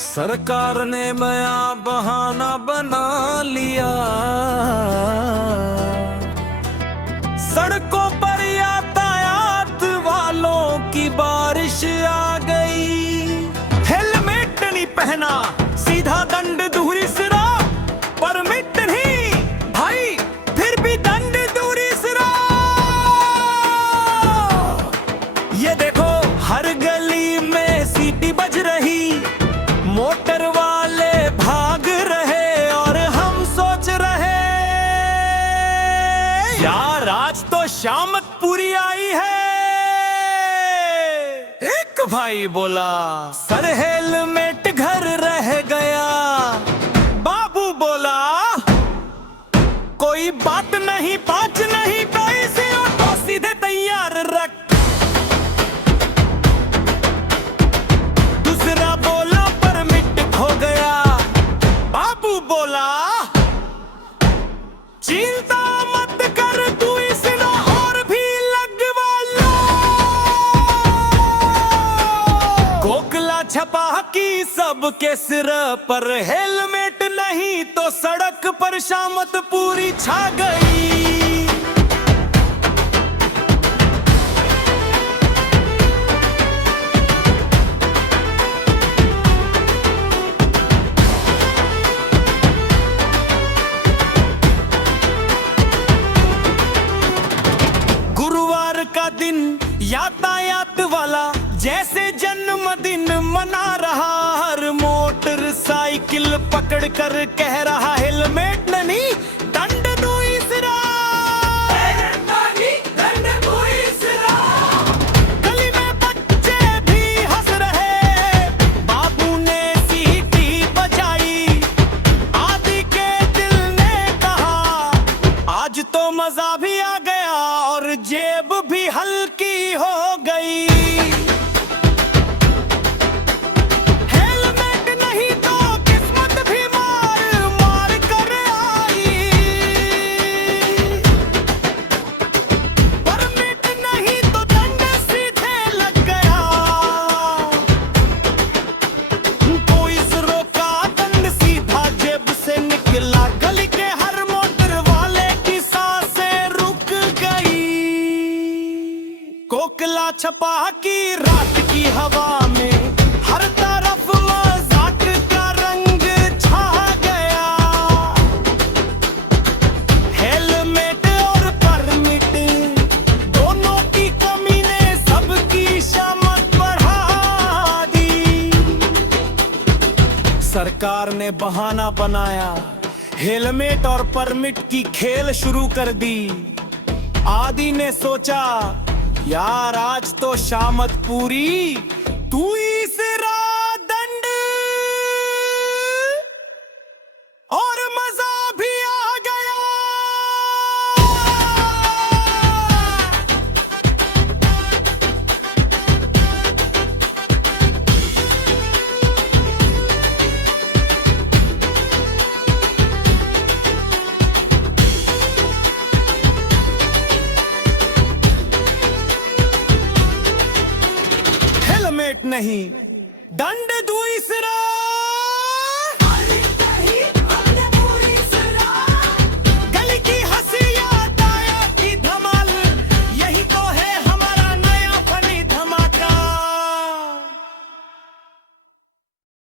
सरकार ने नया बहाना बना लिया, सड़कों पर यातायात वालों की बारिश आ गई। हेलमेट नहीं पहना सीधा दंड दूरी सिरा, परमिट नहीं भाई फिर भी दंड दूरी सिरा। ये देखो हर गली में सीटी बज रही, मोटर वाले भाग रहे और हम सोच रहे यार आज तो शामत पूरी आई है। एक भाई बोला सर हेलमेट घर रह गया, बाबू बोला कोई बात नहीं पाँच नहीं पैसे तो सीधे तैयार रख। दूसरा बोला परमिट खो गया, बाबू बोला चिंता मत कर तू इसना और भी लगवा लो। कोकला छपा की सबके सिर पर हेलमेट नहीं तो सड़क पर शामत पूरी छा गई। गुरुवार का दिन यातायात वाला जैसे जन्मदिन मना रहा, हर मोटरसाइकिल पकड़ कर कह रहा हेलमेट नहीं दंड दो इसरा। गली में बच्चे भी हंस रहे, बाबू ने सीटी बजाई। आदि के दिल ने कहा आज तो मजा भी आ गया और जेब भी हल्की हो गई। हेलमेट नहीं तो किस्मत भी मार मार कर आई। परमिट नहीं तो दंड सीधे लग गया। कोई से रोका दंड सीधा जेब से निकला, गली के हर मोटर वाले की सांसें रुक गई। कोकला छपा की रात की हवा में हर तरफ मजाक का रंग छा गया। हेलमेट और परमिट दोनों की कमी ने सबकी शामत बढ़ा दी। सरकार ने बहाना बनाया, हेलमेट और परमिट की खेल शुरू कर दी। आदि ने सोचा यार आज तो शामत पूरी, तू इसरा दंड और मजा भी आ गया। हेलमेट नहीं दंड दूसरा।